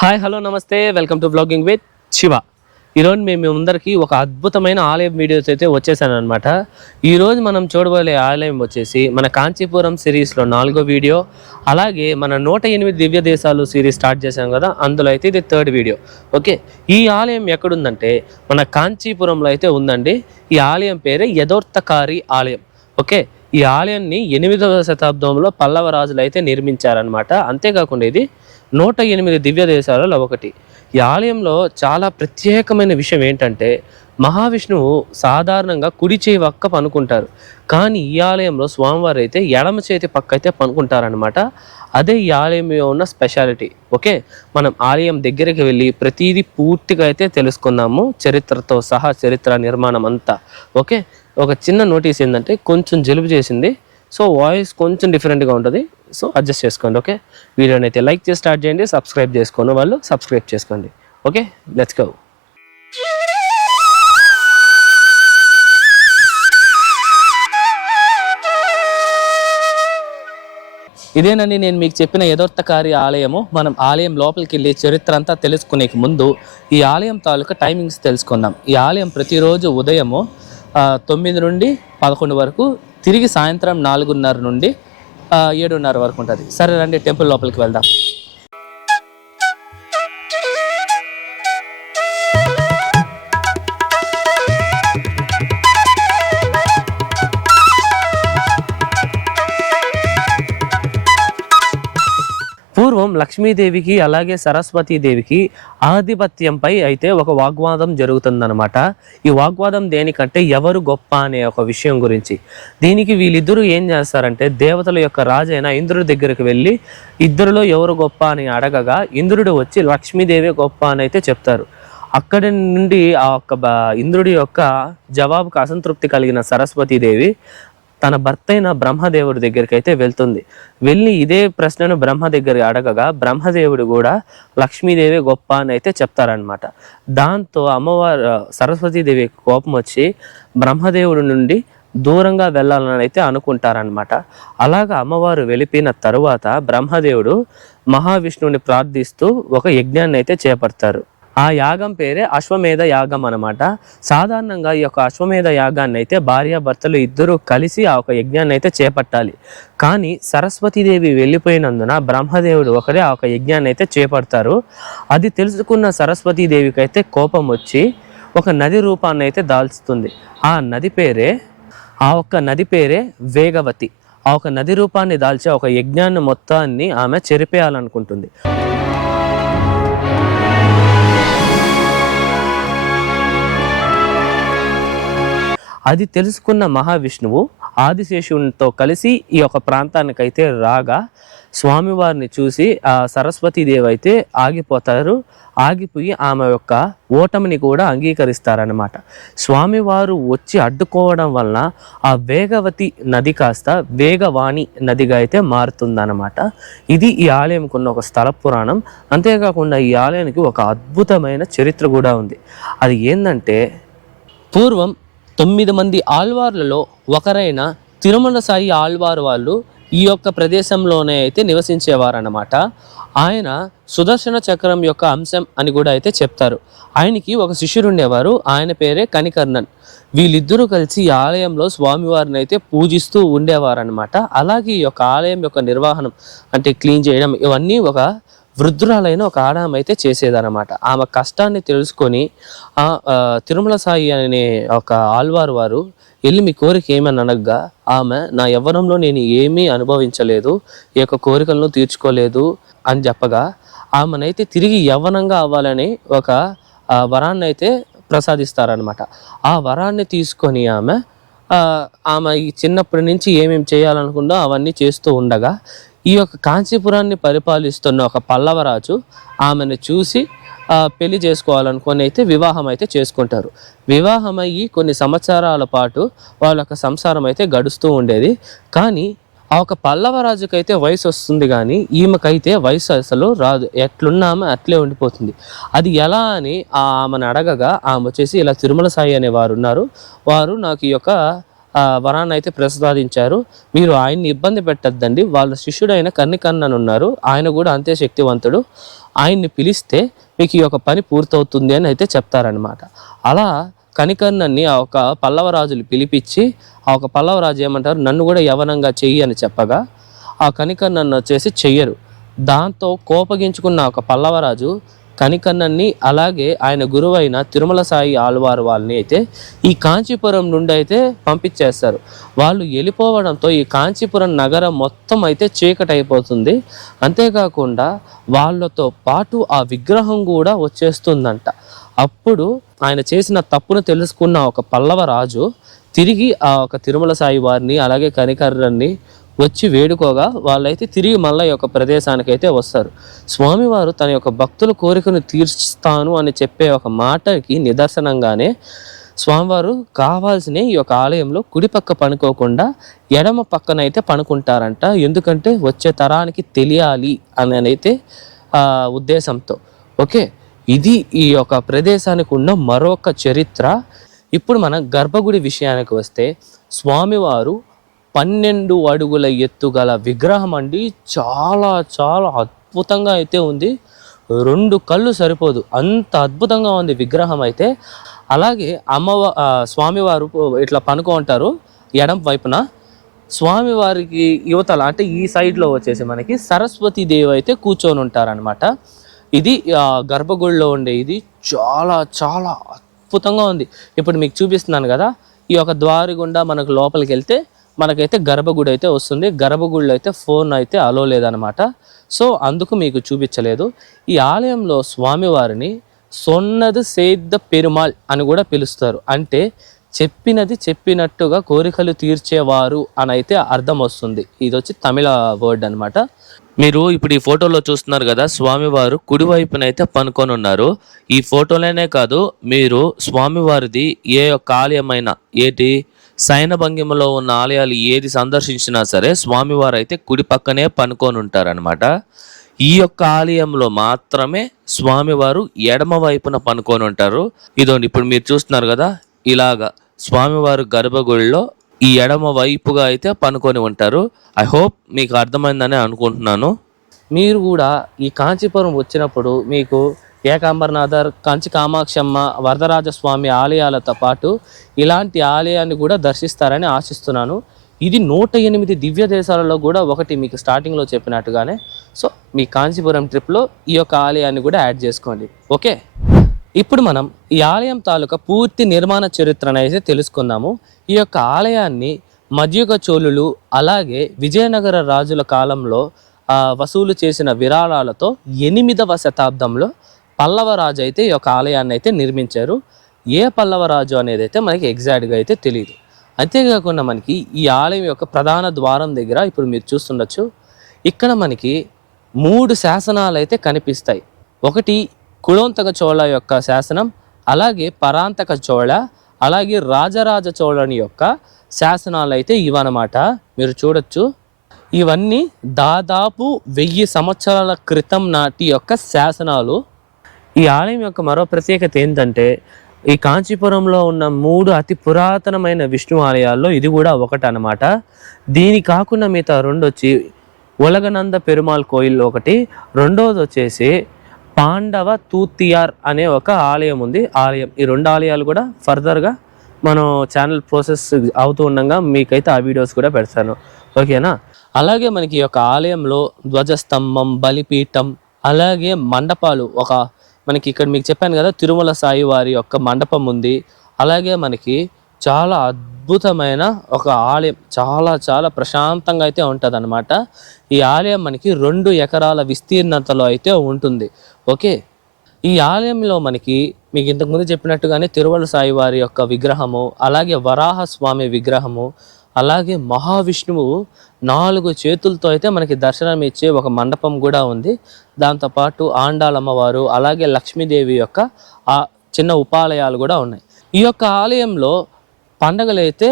Hi hello నమస్తే welcome to vlogging with Shiva. ఈరోజు మేము ముందరికి ఒక అద్భుతమైన ఆలయం వీడియోస్ అయితే వచ్చేసాను అనమాట. ఈరోజు మనం చూడబోయే ఆలయం వచ్చేసి మన కాంచీపురం సిరీస్లో 4వ వీడియో. అలాగే మన 108 దివ్య దేశాలు సిరీస్ స్టార్ట్ చేశాం కదా, అందులో అయితే ఇది 3rd వీడియో. ఓకే, ఈ ఆలయం ఎక్కడుందంటే మన కాంచీపురంలో అయితే ఉందండి. ఈ ఆలయం పేరే యథోర్థకారి ఆలయం. ఓకే, ఈ ఆలయాన్ని 8వ శతాబ్దంలో పల్లవ రాజులు అయితే నిర్మించారనమాట. అంతేకాకుండా ఇది 108 దివ్య దేశాలలో ఒకటి. ఈ ఆలయంలో చాలా ప్రత్యేకమైన విషయం ఏంటంటే మహావిష్ణువు సాధారణంగా కుడి చేయి పక్క పనుకుంటారు, కానీ ఈ ఆలయంలో స్వామివారు అయితే ఎడమ చేతి పక్క అయితే పనుకుంటారనమాట. అదే ఈ ఆలయంలో ఉన్న స్పెషాలిటీ. ఓకే, మనం ఆలయం దగ్గరికి వెళ్ళి ప్రతిదీ పూర్తిగా అయితే తెలుసుకుందాము, చరిత్రతో సహా, చరిత్ర నిర్మాణం అంతా. ఓకే, ఒక చిన్న నోటీస్ ఏంటంటే కొంచెం జలుబు చేసింది, సో వాయిస్ కొంచెం డిఫరెంట్గా ఉంటుంది, సో అడ్జస్ట్ చేసుకోండి. ఓకే, వీడియోని అయితే లైక్ చేసి స్టార్ట్ చేయండి, సబ్స్క్రైబ్ చేసుకోండి వాళ్ళు సబ్స్క్రైబ్ చేసుకోండి. Okay, let's go. ఇదేనండి నేను మీకు చెప్పిన యథోర్థకారి ఆలయము. మనం ఆలయం లోపలికి వెళ్ళి చరిత్ర అంతా తెలుసుకునే ముందు ఈ ఆలయం తాలూకా టైమింగ్స్ తెలుసుకుందాం. ఈ ఆలయం ప్రతిరోజు ఉదయము 9 నుండి 11 వరకు, తిరిగి సాయంత్రం 4:30 నుండి 7:30 వరకు ఉంటుంది. సరే రండి టెంపుల్ లోపలికి వెళ్దాం. పూర్వం లక్ష్మీదేవికి అలాగే సరస్వతీదేవికి ఆధిపత్యంపై అయితే ఒక వాగ్వాదం జరుగుతుందన్నమాట. ఈ వాగ్వాదం దేనికంటే ఎవరు గొప్ప అనే ఒక విషయం గురించి. దీనికి వీళ్ళిద్దరూ ఏం చేస్తారంటే దేవతల యొక్క రాజైన ఇంద్రుడి దగ్గరికి వెళ్ళి ఇద్దరిలో ఎవరు గొప్ప అని అడగగా ఇంద్రుడు వచ్చి లక్ష్మీదేవి గొప్ప అని అయితే చెప్తారు. అక్కడి నుండి ఆ ఇంద్రుడి యొక్క జవాబుకు అసంతృప్తి కలిగిన సరస్వతీదేవి తన భర్త అయిన బ్రహ్మదేవుడి దగ్గరికి అయితే వెళ్తుంది. వెళ్ళి ఇదే ప్రశ్నను బ్రహ్మ దగ్గర అడగగా బ్రహ్మదేవుడు కూడా లక్ష్మీదేవి గొప్ప అని అయితే చెప్తారనమాట. దాంతో అమ్మవారు సరస్వతీదేవి కోపం వచ్చి బ్రహ్మదేవుడి నుండి దూరంగా వెళ్ళాలని అయితే అనుకుంటారనమాట. అలాగా అమ్మవారు వెళ్ళిపోయిన తరువాత బ్రహ్మదేవుడు మహావిష్ణువుని ప్రార్థిస్తూ ఒక యజ్ఞాన్ని అయితే చేపడతారు. ఆ యాగం పేరే అశ్వమేధ యాగం అనమాట. సాధారణంగా ఈ యొక్క అశ్వమేధ యాగాన్ని అయితే భార్యాభర్తలు ఇద్దరూ కలిసి ఆ ఒక యజ్ఞాన్ని అయితే చేపట్టాలి. కానీ సరస్వతీదేవి వెళ్ళిపోయినందున బ్రహ్మదేవుడు ఒకరే ఆ ఒక యజ్ఞాన్ని అయితే చేపడతారు. అది తెలుసుకున్న సరస్వతీదేవికి అయితే కోపం వచ్చి ఒక నది రూపాన్ని అయితే దాల్చుతుంది. ఆ ఒక్క నది పేరే వేగవతి. ఆ ఒక నది రూపాన్ని దాల్చి ఒక యజ్ఞాన్ని మొత్తాన్ని ఆమె చెరిపేయాలనుకుంటుంది. అది తెలుసుకున్న మహావిష్ణువు ఆదిశేషునితో కలిసి ఈ యొక్క ప్రాంతానికైతే రాగా స్వామివారిని చూసి ఆ సరస్వతీదేవి అయితే ఆగిపోతారు. ఆగిపోయి ఆమె యొక్క ఓటమిని కూడా అంగీకరిస్తారనమాట. స్వామివారు వచ్చి అడ్డుకోవడం వలన ఆ వేగవతి నది కాస్త వేగవాణి నదిగా అయితే మారుతుందన్నమాట. ఇది ఈ ఆలయంకున్న ఒక స్థల పురాణం. అంతేకాకుండా ఈ ఆలయానికి ఒక అద్భుతమైన చరిత్ర కూడా ఉంది. అది ఏంటంటే పూర్వం 9 మంది ఆళ్వార్లలో ఒకరైన తిరుమల సాయి ఆళ్వారు వాళ్ళు ఈ యొక్క ప్రదేశంలోనే అయితే నివసించేవారన్నమాట. ఆయన సుదర్శన చక్రం యొక్క అంశం అని కూడా అయితే చెప్తారు. ఆయనకి ఒక శిష్యుడు ఉండేవారు, ఆయన పేరే కనికర్ణన్. వీళ్ళిద్దరూ కలిసి ఈ ఆలయంలో స్వామివారిని అయితే పూజిస్తూ ఉండేవారనమాట. అలాగే ఈ యొక్క ఆలయం యొక్క నిర్వహణం అంటే క్లీన్ చేయడం ఇవన్నీ ఒక వృద్ధురాలైన ఒక ఆడమ అయితే చేసేదన్నమాట. ఆమె కష్టాన్ని తెలుసుకొని తిరుమల సాయి అనే ఒక ఆళ్వారు వారు వెళ్ళి మీ కోరిక ఏమని అనగా ఆమె నా యవ్వనంలో నేను ఏమీ అనుభవించలేదు, ఈ యొక్క కోరికలను తీర్చుకోలేదు అని చెప్పగా ఆమెనైతే తిరిగి యవ్వనంగా అవ్వాలని ఒక వరాన్ని అయితే ప్రసాదిస్తారనమాట. ఆ వరాన్ని తీసుకొని ఆమె ఈ చిన్నప్పటి నుంచి ఏమేమి చేయాలనుకుందో అవన్నీ చేస్తూ ఉండగా ఈ యొక్క కాంచీపురాన్ని పరిపాలిస్తున్న ఒక పల్లవరాజు ఆమెను చూసి పెళ్లి చేసుకోవాలనుకొని అయితే వివాహం అయితే చేసుకుంటారు. వివాహం అయ్యి కొన్ని సంవత్సరాల పాటు వాళ్ళ యొక్క సంసారం అయితే గడుస్తూ ఉండేది. కానీ ఆ ఒక పల్లవరాజుకైతే వయసు వస్తుంది, కానీ ఈమెకైతే వయసు అసలు రాదు. ఎట్లున్నామో అట్లే ఉండిపోతుంది. అది ఎలా అని ఆమెను అడగగా ఆమె వచ్చేసి ఇలా తిరుమల సాయి అనే వారు ఉన్నారు, వారు నాకు ఈ యొక్క వరాన్ని అయితే ప్రసాదించారు, మీరు ఆయన్ని ఇబ్బంది పెట్టద్దండి, వాళ్ళ శిష్యుడైన కన్నికన్నన్ ఉన్నారు, ఆయన కూడా అంతే శక్తివంతుడు, ఆయన్ని పిలిస్తే మీకు ఈ యొక్క పని పూర్తవుతుంది అని అయితే చెప్తారనమాట. అలా కనికర్ణన్ని ఆ ఒక పల్లవరాజులు పిలిపించి ఆ ఒక పల్లవరాజు ఏమంటారు, నన్ను కూడా యవనంగా చెయ్యి అని చెప్పగా ఆ కనికర్ణన్ను వచ్చేసి చెయ్యరు. దాంతో కోపగించుకున్న ఒక పల్లవరాజు కనికన్నన్ని అలాగే ఆయన గురువైన తిరుమల సాయి ఆళ్వారు వాళ్ళని అయితే ఈ కాంచీపురం నుండి అయితే పంపించేస్తారు. వాళ్ళు వెళ్ళిపోవడంతో ఈ కాంచీపురం నగరం మొత్తం అయితే చీకటి అయిపోతుంది. అంతేకాకుండా వాళ్ళతో పాటు ఆ విగ్రహం కూడా వచ్చేస్తుందంట. అప్పుడు ఆయన చేసిన తప్పును తెలుసుకున్న ఒక పల్లవ రాజు తిరిగి ఆ ఒక తిరుమల సాయి వారిని అలాగే కనికర్ణన్ని వచ్చి వేడుకోగా వాళ్ళైతే తిరిగి మళ్ళీ ఈ యొక్క ప్రదేశానికి అయితే వస్తారు. స్వామివారు తన యొక్క భక్తుల కోరికను తీర్చుతాను అని చెప్పే ఒక మాటకి నిదర్శనంగానే స్వామివారు కావాల్సిన ఈ యొక్క ఆలయంలో కుడి పక్క పనుకోకుండా ఎడమ పక్కన అయితే పనుకుంటారంట. ఎందుకంటే వచ్చే తరానికి తెలియాలి అని అయితే ఉద్దేశంతో. ఓకే, ఇది ఈ యొక్క ప్రదేశానికి ఉన్న మరొక చరిత్ర. ఇప్పుడు మన గర్భగుడి విషయానికి వస్తే స్వామివారు 12 అడుగుల ఎత్తుగల విగ్రహం అండి. చాలా చాలా అద్భుతంగా అయితే ఉంది. 2 కళ్ళు సరిపోదు, అంత అద్భుతంగా ఉంది విగ్రహం అయితే. అలాగే స్వామివారు ఇట్లా పనుకో ఉంటారు ఎడం వైపున. స్వామివారికి యువతల అంటే ఈ సైడ్లో వచ్చేసి మనకి సరస్వతి దేవి అయితే కూర్చొని ఉంటారనమాట. ఇది గర్భగుడిలో ఉండే ఇది చాలా చాలా అద్భుతంగా ఉంది. ఇప్పుడు మీకు చూపిస్తున్నాను కదా, ఈ యొక్క ద్వారి గుండా మనకు లోపలికి వెళ్తే మనకైతే గర్భగుడి అయితే వస్తుంది. గర్భగుడిలో అయితే ఫోన్ అయితే అలో లేదనమాట. సో అందుకు మీకు చూపించలేదు. ఈ ఆలయంలో స్వామివారిని సొన్నది సేద్ద పెరుమాళ్ అని కూడా పిలుస్తారు. అంటే చెప్పినది చెప్పినట్టుగా కోరికలు తీర్చేవారు అని అయితే అర్థం వస్తుంది. ఇది వచ్చి తమిళ వర్డ్ అనమాట. మీరు ఇప్పుడు ఈ ఫోటోలో చూస్తున్నారు కదా, స్వామివారు కుడివైపున అయితే పనుకొని ఉన్నారు. ఈ ఫోటోలోనే కాదు, మీరు స్వామివారిది ఏ యొక్క ఆలయమైనా ఏటి సైన భంగిమలో ఉన్న ఆలయాలు ఏది సందర్శించినా సరే స్వామివారు అయితే కుడి పక్కనే పనుకొని ఉంటారనమాట. ఈ యొక్క ఆలయంలో మాత్రమే స్వామివారు ఎడమ వైపున పనుకొని ఉంటారు. ఇదోండి ఇప్పుడు మీరు చూస్తున్నారు కదా, ఇలాగా స్వామివారు గర్భగుడిలో ఈ ఎడమ వైపుగా అయితే పనుకొని ఉంటారు. ఐ హోప్ మీకు అర్థమైందని అనుకుంటున్నాను. మీరు కూడా ఈ కాంచీపురం వచ్చినప్పుడు మీకు ఏకాంబరనాథర్, కంచి కామాక్షమ్మ, వరదరాజస్వామి ఆలయాలతో పాటు ఇలాంటి ఆలయాన్ని కూడా దర్శిస్తారని ఆశిస్తున్నాను. ఇది 108 దివ్య దేశాలలో కూడా ఒకటి, మీకు స్టార్టింగ్లో చెప్పినట్టుగానే. సో మీ కాంచీపురం ట్రిప్లో ఈ యొక్క ఆలయాన్ని కూడా యాడ్ చేసుకోండి. ఓకే, ఇప్పుడు మనం ఈ ఆలయం తాలూకా పూర్తి నిర్మాణ చరిత్రను అయితే తెలుసుకుందాము. ఈ యొక్క ఆలయాన్ని మధ్యయుగ చోళులు అలాగే విజయనగర రాజుల కాలంలో వసూలు చేసిన విరాళాలతో 8వ శతాబ్దంలో పల్లవరాజు అయితే ఈ యొక్క ఆలయాన్ని అయితే నిర్మించారు. ఏ పల్లవరాజు అనేది అయితే మనకి ఎగ్జాక్ట్గా అయితే తెలియదు. అంతేకాకుండా మనకి ఈ ఆలయం యొక్క ప్రధాన ద్వారం దగ్గర ఇప్పుడు మీరు చూస్తుండొచ్చు, ఇక్కడ మనకి 3 శాసనాలు అయితే కనిపిస్తాయి. ఒకటి కులోంతక చోళ యొక్క శాసనం, అలాగే పరాంతక చోళ, అలాగే రాజరాజ చోళని యొక్క శాసనాలు అయితే ఇవన్నమాట. మీరు చూడొచ్చు, ఇవన్నీ దాదాపు 1000 సంవత్సరాల క్రితం నాటి యొక్క శాసనాలు. ఈ ఆలయం యొక్క మరో ప్రత్యేకత ఏంటంటే, ఈ కాంచీపురంలో ఉన్న 3 అతి పురాతనమైన విష్ణు ఆలయాల్లో ఇది కూడా ఒకటి అన్నమాట. దీని కాకుండా మిగతా 2 వచ్చి ఉలగనంద పెరుమాళ్ కోయిల్ ఒకటి, రెండోది వచ్చేసి పాండవ తూతియార్ అనే ఒక ఆలయం ఉంది. ఈ 2 ఆలయాలు కూడా ఫర్దర్గా మనం ఛానల్ ప్రాసెస్ అవుతూ ఉండగా మీకైతే ఆ వీడియోస్ కూడా పెడతాను. ఓకేనా? అలాగే మనకి ఈ యొక్క ఆలయంలో ధ్వజస్తంభం, బలిపీఠం, అలాగే మండపాలు, మనకి ఇక్కడ మీకు చెప్పాను కదా తిరుమల సాయి వారి యొక్క మండపం ఉంది. అలాగే మనకి చాలా అద్భుతమైన ఒక ఆలయం, చాలా చాలా ప్రశాంతంగా అయితే ఉంటుంది అనమాట. ఈ ఆలయం మనకి 2 ఎకరాల విస్తీర్ణతలో అయితే ఉంటుంది. ఓకే, ఈ ఆలయంలో మీకు ఇంతకుముందు చెప్పినట్టుగానే తిరుమల సాయి వారి యొక్క విగ్రహము, అలాగే వరాహ స్వామి విగ్రహము, అలాగే మహావిష్ణువు 4 చేతులతో అయితే మనకి దర్శనం ఇచ్చే ఒక మండపం కూడా ఉంది. దాంతోపాటు ఆండాలమ్మవారు, అలాగే లక్ష్మీదేవి యొక్క చిన్న ఉపాలయాలు కూడా ఉన్నాయి. ఈ యొక్క ఆలయంలో పండగలు అయితే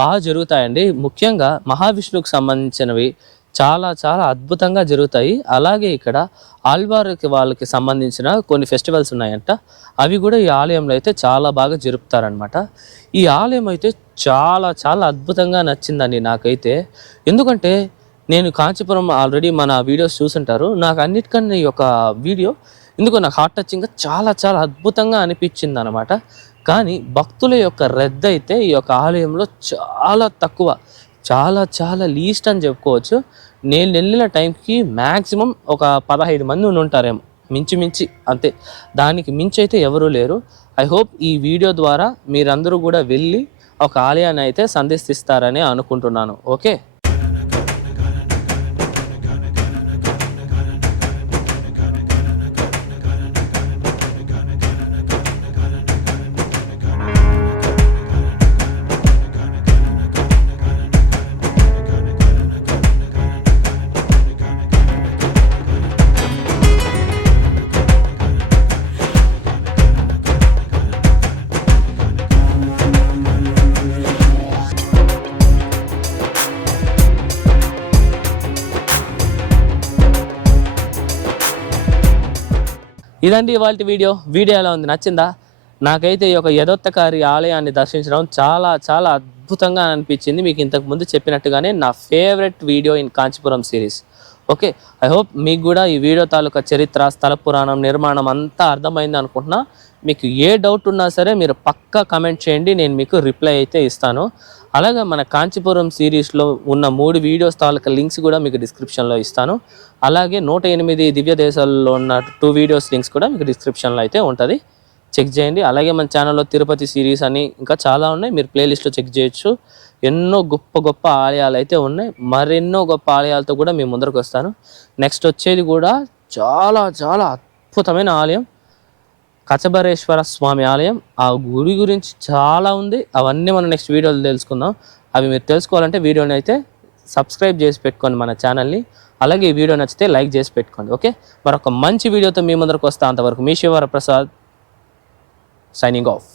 బాగా జరుగుతాయండి. ముఖ్యంగా మహావిష్ణువుకి సంబంధించినవి చాలా చాలా అద్భుతంగా జరుగుతాయి. అలాగే ఇక్కడ వాళ్ళకి సంబంధించిన కొన్ని ఫెస్టివల్స్ ఉన్నాయంట, అవి కూడా ఈ ఆలయంలో అయితే చాలా బాగా జరుపుతారనమాట. ఈ ఆలయం అయితే చాలా చాలా అద్భుతంగా నచ్చిందండి నాకైతే. ఎందుకంటే నేను కాంచీపురం ఆల్రెడీ మన వీడియోస్ చూసుంటారు. నాకు అన్నిటికన్నా ఈ యొక్క వీడియో ఎందుకో నాకు హార్ట్ టచింగ్గా చాలా చాలా అద్భుతంగా అనిపించింది అనమాట. కానీ భక్తుల యొక్క రద్దు అయితే ఈ యొక్క ఆలయంలో చాలా తక్కువ, చాలా చాలా లీస్ట్ అని చెప్పుకోవచ్చు. నేను వెళ్ళిన టైంకి మ్యాక్సిమం ఒక 15 మంది ఉంటారేమో, మించి అంతే. దానికి మించి అయితే ఎవరూ లేరు. ఐ హోప్ ఈ వీడియో ద్వారా మీరందరూ కూడా వెళ్ళి ఒక ఆలయాన్ని అయితే సందర్శిస్తారని అనుకుంటున్నాను. ఓకే. ఇదండి ఇవాల్టి వీడియో ఎలా ఉంది, నచ్చిందా? నాకైతే ఈ యొక్క యదోత్తకారి ఆలయాన్ని దర్శించడం చాలా చాలా అద్భుతంగా అనిపించింది. మీకు ఇంతకు ముందు చెప్పినట్టుగానే నా favourite video in Kanchipuram series. Okay, I hope మీకు కూడా ఈ వీడియో తాలూకా చరిత్ర, స్థల పురాణం, నిర్మాణం అంతా అర్థమైంది అనుకుంటున్నా. మీకు ఏ డౌట్ ఉన్నా సరే మీరు పక్కా కమెంట్ చేయండి, నేను మీకు రిప్లై అయితే ఇస్తాను. అలాగే మన కాంచీపురం సిరీస్లో ఉన్న 3 వీడియోస్ తాలూకా లింక్స్ కూడా మీకు డిస్క్రిప్షన్లో ఇస్తాను. అలాగే 108 దివ్య దేశాల్లో ఉన్న 2 వీడియోస్ లింక్స్ కూడా మీకు డిస్క్రిప్షన్లో అయితే ఉంటుంది, చెక్ చేయండి. అలాగే మన ఛానల్లో తిరుపతి సిరీస్ అని ఇంకా చాలా ఉన్నాయి, మీరు ప్లేలిస్ట్లో చెక్ చేయొచ్చు. ఎన్నో గొప్ప గొప్ప ఆలయాలు అయితే ఉన్నాయి, మరెన్నో గొప్ప ఆలయాలతో కూడా మీ ముందరకు వస్తాను. నెక్స్ట్ వచ్చేది కూడా చాలా చాలా అద్భుతమైన ఆలయం, కచబరేశ్వర స్వామి ఆలయం. ఆ గుడి గురించి చాలా ఉంది, అవన్నీ మనం నెక్స్ట్ వీడియోలో తెలుసుకుందాం. అవి మీరు తెలుసుకోవాలంటే వీడియోని అయితే సబ్స్క్రైబ్ చేసి పెట్టుకోండి మన ఛానల్ని. అలాగే ఈ వీడియో నచ్చితే లైక్ చేసి పెట్టుకోండి. ఓకే, మరొక మంచి వీడియోతో మీ ముందరకు వస్తా. అంతవరకు మీ శివవరప్రసాద్ సైనింగ్ ఆఫ్.